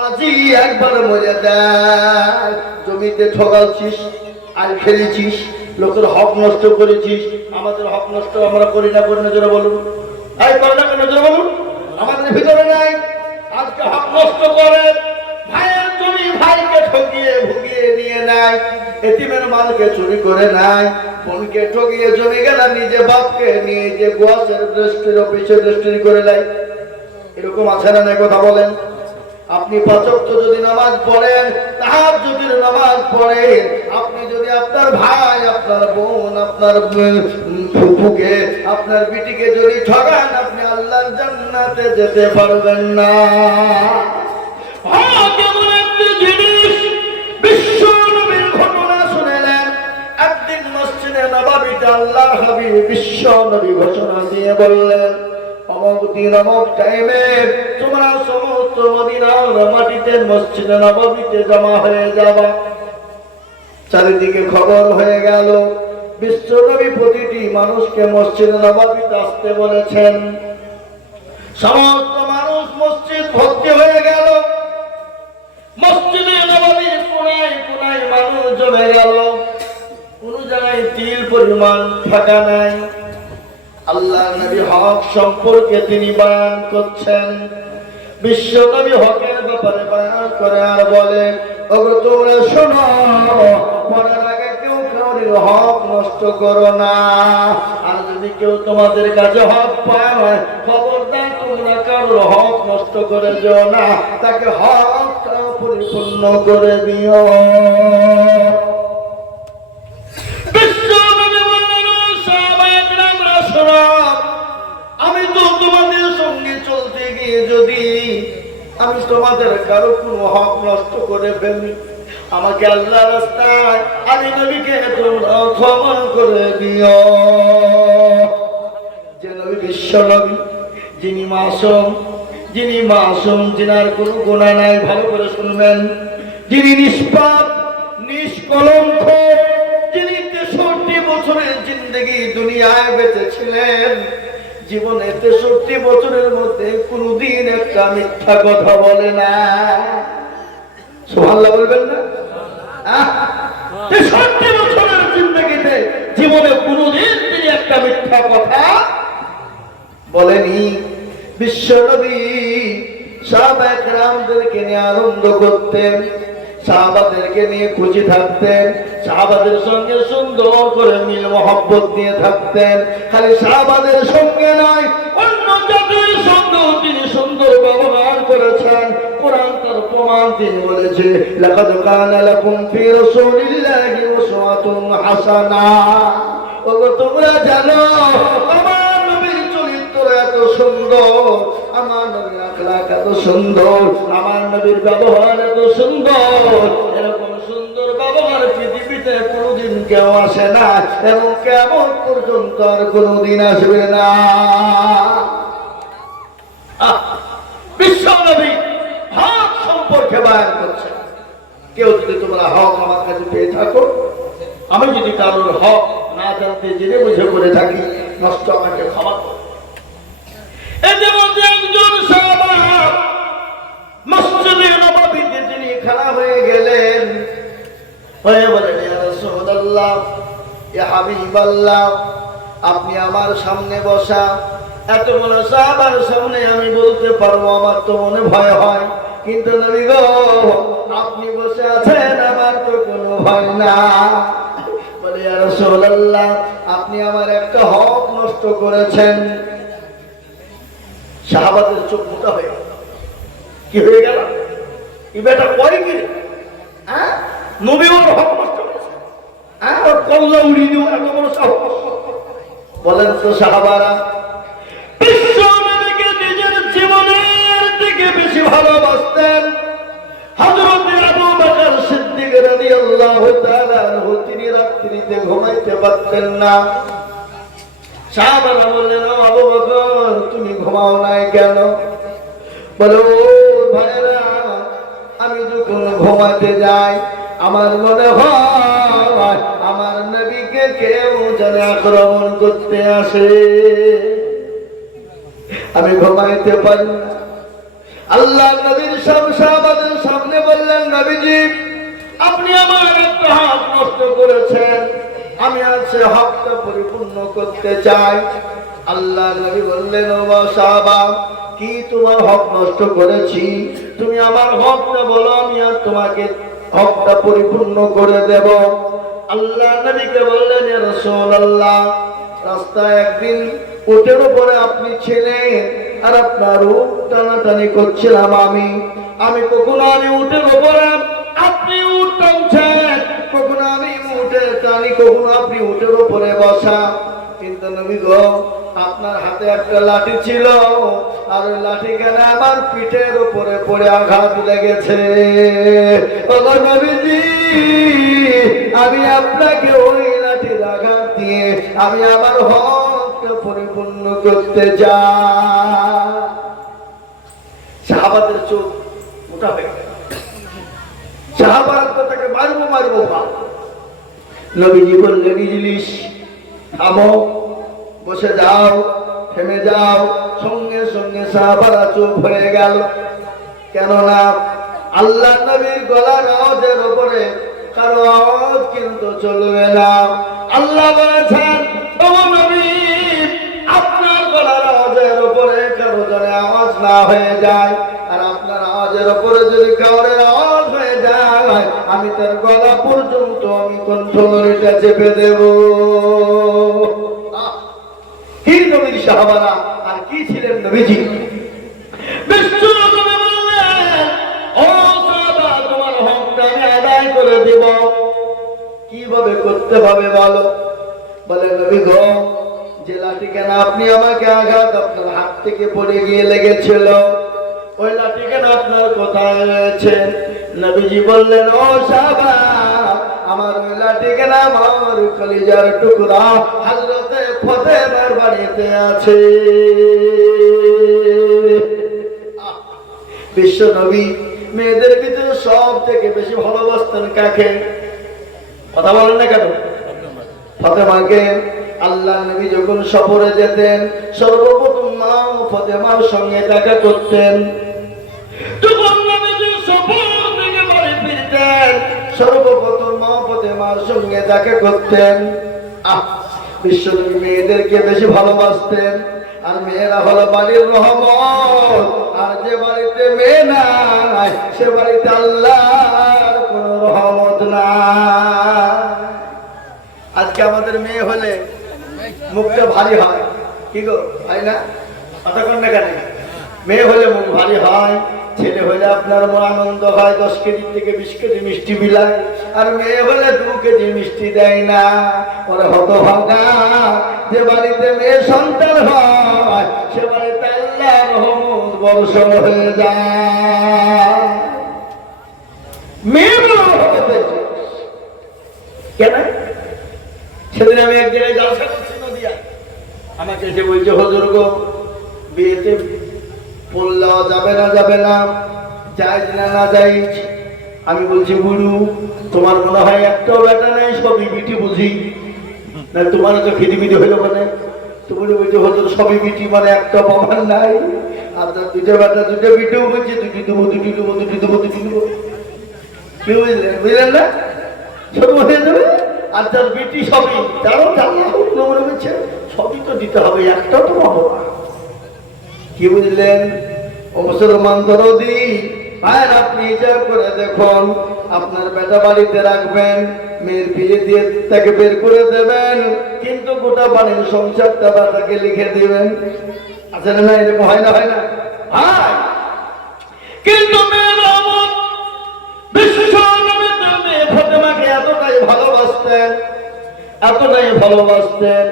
পাজি একবার মরে দেয়। জমিতে ঠকালছিস আর খেলেছিস লোকের হক নষ্ট করেছিস। আমাদের হক নষ্ট আমরা করি না করি না, জোরে বলুন। এই, করে না কেন, জোরে বলুন? আমাদের ভিতরে নাই। আজকে হক নষ্ট করে, ভাইয়ের জমি ভাইকে ঠকিয়ে ভুগিয়ে নিয়ে নেয় এতিমের মালকে চুরি করে নাই। বোনকে ঠকিয়ে জমি গেল, নিজে বাপকে নিয়ে যে গোয়াসের দৃষ্টির অফিসে দৃষ্টি করে নেয় এরকম আছে না নাই কথা বলেন? আপনি পাচক যদি নামাজ পড়েন, তাহার যদি নামাজ পড়েন, আপনি যদি আপনার ভাই, আপনার বোন, আপনার ফুফুকে, আপনার বিটিকে যদি ঠগান, আপনি আল্লাহর জান্নাতে যেতে পারবেন না। নবাবিতে আল্লাহর হাবিব বিশ্ব নবী ঘোষণা দিয়ে বললেন টাইমে তোমরা সমস্ত মদিনার মাটিতে মসজিদে জমা হয়ে যাবা চারিদিকে খবর হয়ে গেল। বিশ্বনবী প্রতিটি মানুষকে মসজিদে নবাবিতে আসতে বলেছেন। সমস্ত মানুষ মসজিদ ভর্তি হয়ে গেল। মসজিদে নবাবির কোনায় কোনায় মানুষ জমে গেল। কোন জায়গায় তিল পরিমাণ ফাঁকা নাই। আল্লাহ নবী হক সম্পর্কে তিনি বয়ান করছেন। বিশ্ব নবী হকের ব্যাপারে বয়ান করে আর বলেন ওগো তোমরা শোনো মরার আগে কেউ কাউরির হক নষ্ট করো না। আর যদি কেউ তোমাদের কাছে হক পায় না, খবরদার তোমরা কারোর হক নষ্ট করে দিও না। তাকে হক পরিপূর্ণ করে দিও। গিয়ে যদি আমি তোমাদের কারও কোনো হক নষ্ট করে ফেলি, আমাকে আল্লাহ রাস্তায় আমি নবীকে তোমরা ক্ষমা করে দিও। যে নবী বিশ্ব নবী, যিনি মাসুম যিনি মাসুম, যিনার কোনো গুণা নাই, ভালো করে শুনবেন। যিনি নিষ্পাপ, নিষ্কলঙ্ক, যিনি তেষট্টি বছরের জিন্দগি দুনিয়ায় বেঁচেছিলেন জীবনে তেষট্টি বছরের মধ্যে কোনদিন একটা মিথ্যা কথা বলে না। সোহাল্লা বলবেন না? তেষট্টি বছরের জিন্দগিতে জীবনে কোনদিন তিনি একটা মিথ্যা কথা বলেনি। বিশ্বনবী সাহাবায়ে কেরামদেরকে নিয়ে আনন্দ করতেন। সাহাবাদেরকে নিয়ে খুশি থাকতেন, সাহাবাদের সঙ্গে সুন্দর করে মিল মহব্বত দিয়ে থাকতেন। খালি সাহাবাদের সঙ্গে নয়, অন্য জাতির সঙ্গেও তিনি সুন্দর ব্যবহার করেছেন। কোরআন তার প্রমাণ তিনি বলেছে, লাকাদ কানা লাকুম ফি রাসূলিল্লাহি উসওয়াতুন হাসানা। ওগো, তোমরা জানো, আমার নবীর চরিত্র এত সুন্দর, আমার নবীর আখলাক এত সুন্দর, আমার নবীর ব্যবহার এত সুন্দর। এরকম সুন্দর ব্যবহার পৃথিবীতে কোনোদিন কেউ আসে না এবং কেমন পর্যন্ত আর কোনোদিন আসবে না। বিশ্ব নবী হক সম্পর্কে বয়ান করছে। কেউ যদি তোমরা হক আমার কাছে পেয়ে থাকো, আমি যদি কারোর হক না জানতে জেনে বুঝে করে থাকি, নষ্ট আমাকে ক্ষমা করো এদের মধ্যে একজন সাহাবা মসজিদে নববীতে তিনি খাড়া হয়ে গেলেন হয়ে বলেন আপনি আমার সামনে বসা। এত বড় সাহাবার সামনে আমি বলতে পারব, আমার তো মনে ভয় হয়। কিন্তু আপনি বসে আছেন, আমার তো কোনো ভয় না। বলে রাসূলুল্লাহ, আপনি আমার একটা হক নষ্ট করেছেন। সাহাবাদের চোখ মোটা হয়ে কি হয়ে গেল? এই বেটা করে কি ওর হক নষ্ট করেছে হ্যাঁ বলেন তো সাহাবারা, বিশ্ব নিজের জীবনের দিকে বেশি ভালোবাসতেন। হযরত আবু তিনি রাত্রিতে ঘুমাইতে পারতেন না। সাহাবারা বললেন, "ও আবু তুমি ঘুমাও নাই কেন? বলে, ও আমি যখন ঘুমাতে যাই, আমার মনে হয় নবীকে কেউ যেন আক্রমণ করতে আসে। আমি ঘুমাইতে পারি আল্লাহ নবীর সব সাহাবাদের নবীজি, আপনি আমার একটা হক নষ্ট করেছেন। আমি আজ সে হকটা পরিপূর্ণ করতে চাই। আল্লাহ নবী বললেন, ও সাহাবা, কি তোমার হক নষ্ট করেছি? তুমি আমার হকটা বলো, আমি আর তোমাকে হকটা পরিপূর্ণ করে দেব। আল্লাহ নবীকে বললেন রসুল আল্লাহ রাস্তায় একদিন উটের উপরে আপনি ছিলেন আর আপনার উট টানাটানি করছিলাম আমি। আমি কখনো আমি উটের উপরে আপনি টানছেন, কখনো আমি উটের টানি, কখনো আপনি উটের উপরে বসা। কিন্তু নবী গো, আপনার হাতে একটা লাঠি ছিল, আর ওই লাঠি কেন আমার পিঠের উপরে পড়ে আঘাত লেগেছে। নবীজি আমি আপনাকে ওই লাঠির আঘাত দিয়ে আমি আমার হকটা পরিপূর্ণ করতে যাই সাহাবাদের চোখ যাও সঙ্গে সঙ্গে হয়ে গেল। কেননা আল্লাহ নবীর গলার আওয়াজের উপরে কারও কিন্তু চলবে না। আল্লাহ বলেছেন আপনার গলার আওয়াজের উপরে কারও জনে আওয়াজ না হয়ে যায়। আর আপনার আওয়াজের উপরে যদি কারোর আওয়াজ হয়ে যায়, আমি তার গলা পর্যন্ত আমি কণ্ঠলরিটা চেপে দেব। কি নবীর সাহাবারা, আর কি ছিলেন নবীজি? করে কীভাবে করতে হবে বলো? বলে, নবী গো, যে লাঠি কেন আপনি আমাকে আঘাত আপনার হাত থেকে পড়ে গিয়ে লেগেছিল। ওই লাঠি কেন আপনার কোথায় রয়েছে? নবীজি বললেন, ও সাবা আমার ওই লাঠি কেন আমার কলিজার টুকরা হাজরতে ফতেমার বাড়িতে আছে। বিশ্ব নবী মেয়েদের ভিতরে সব থেকে বেশি ভালোবাসতেন কাকে? কথা বলেন না কেন? ফতেমাকে। আল্লাহ নবী যখন সফরে যেতেন, সর্বপ্রথম মা ফতেমার সঙ্গে দেখা করতেন। সর্বপ্রথম মা ফতেমার সঙ্গে দেখা করতেন। বিশ্বনবী মেয়েদেরকে বেশি ভালোবাসতেন। আর মেয়েরা হলো বাড়ির রহমত। আর যে বাড়িতে মেয়ে নাই সে বাড়িতে আল্লাহর কোনো রহমত নাই। আজকে আমাদের মেয়ে হলে মুখটা ভারী হয়। কি গো হয় না? কন না কেন? মেয়ে হলে মুখ ভারী হয়, ছেলে হলে আপনার মন আনন্দ হয়, দশ কেজি থেকে বিশ কেজি মিষ্টি বিলায় আর মেয়ে হলে দু কেজি মিষ্টি দেয় না। ওরে হত ভাগা যে বাড়িতে মেয়ে সন্তান হয়, সে বাড়িতে আল্লাহ রহমত বর্ষণ হয়ে যায়। কেন? সেদিন আমি এক জায়গায় জলসা করছি নদিয়া। আমাকে এসে বলছে, হজুর গো, বিয়েতে পড়লেও যাবে না যাবে না, যাই না না যাই। আমি বলছি, গুরু, তোমার মনে হয় একটাও বেটা নেই সবই বিটি বুঝি। না তোমার তো খিদিমিদি হইল মানে? তুমি বলছো হজুর সবই বিটি মানে একটা প্রমাণ নাই। আর তার দুটো দুটো দুটি দুটি বুঝলেন বুঝলেন না? আর সবই তারও সবই তো দিতে হবে একটা তো আপনি যা করে দেখুন, আপনার বেটা বাড়িতে রাখবেন। মেয়ের বিয়ে দিয়ে তাকে বের করে দেবেন। কিন্তু গোটা বাড়ির সংসারটা বাটাকে লিখে দেবেন। আছে না এরকম হয় না হয় না? কিন্তু মেয়ের এতটাই ভালোবাসতেন এতটাই ভালোবাসতেন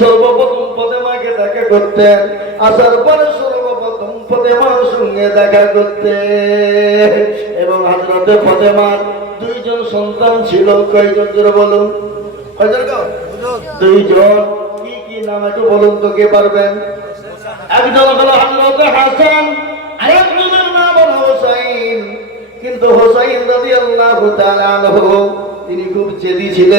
সর্বপ্রথম ফতেমাকে দেখা করতেন, আসার পরে সর্বপ্রথম ফতেমার সঙ্গে দেখা করতেন। এবং হাজরতে ফতেমার দুইজন সন্তান ছিল, কয়জন জোরে বলুন? দুইজন, কি কি নাম একটু বলুন তো, কে পারবেন? একজন হলো হযরত হাসান, আরেকজনের নাম হলো হোসাইন। কিন্তু হোসাইন রাদিয়াল্লাহু তাআলা আনহু, তিনি খুব জেদি ছিলেন।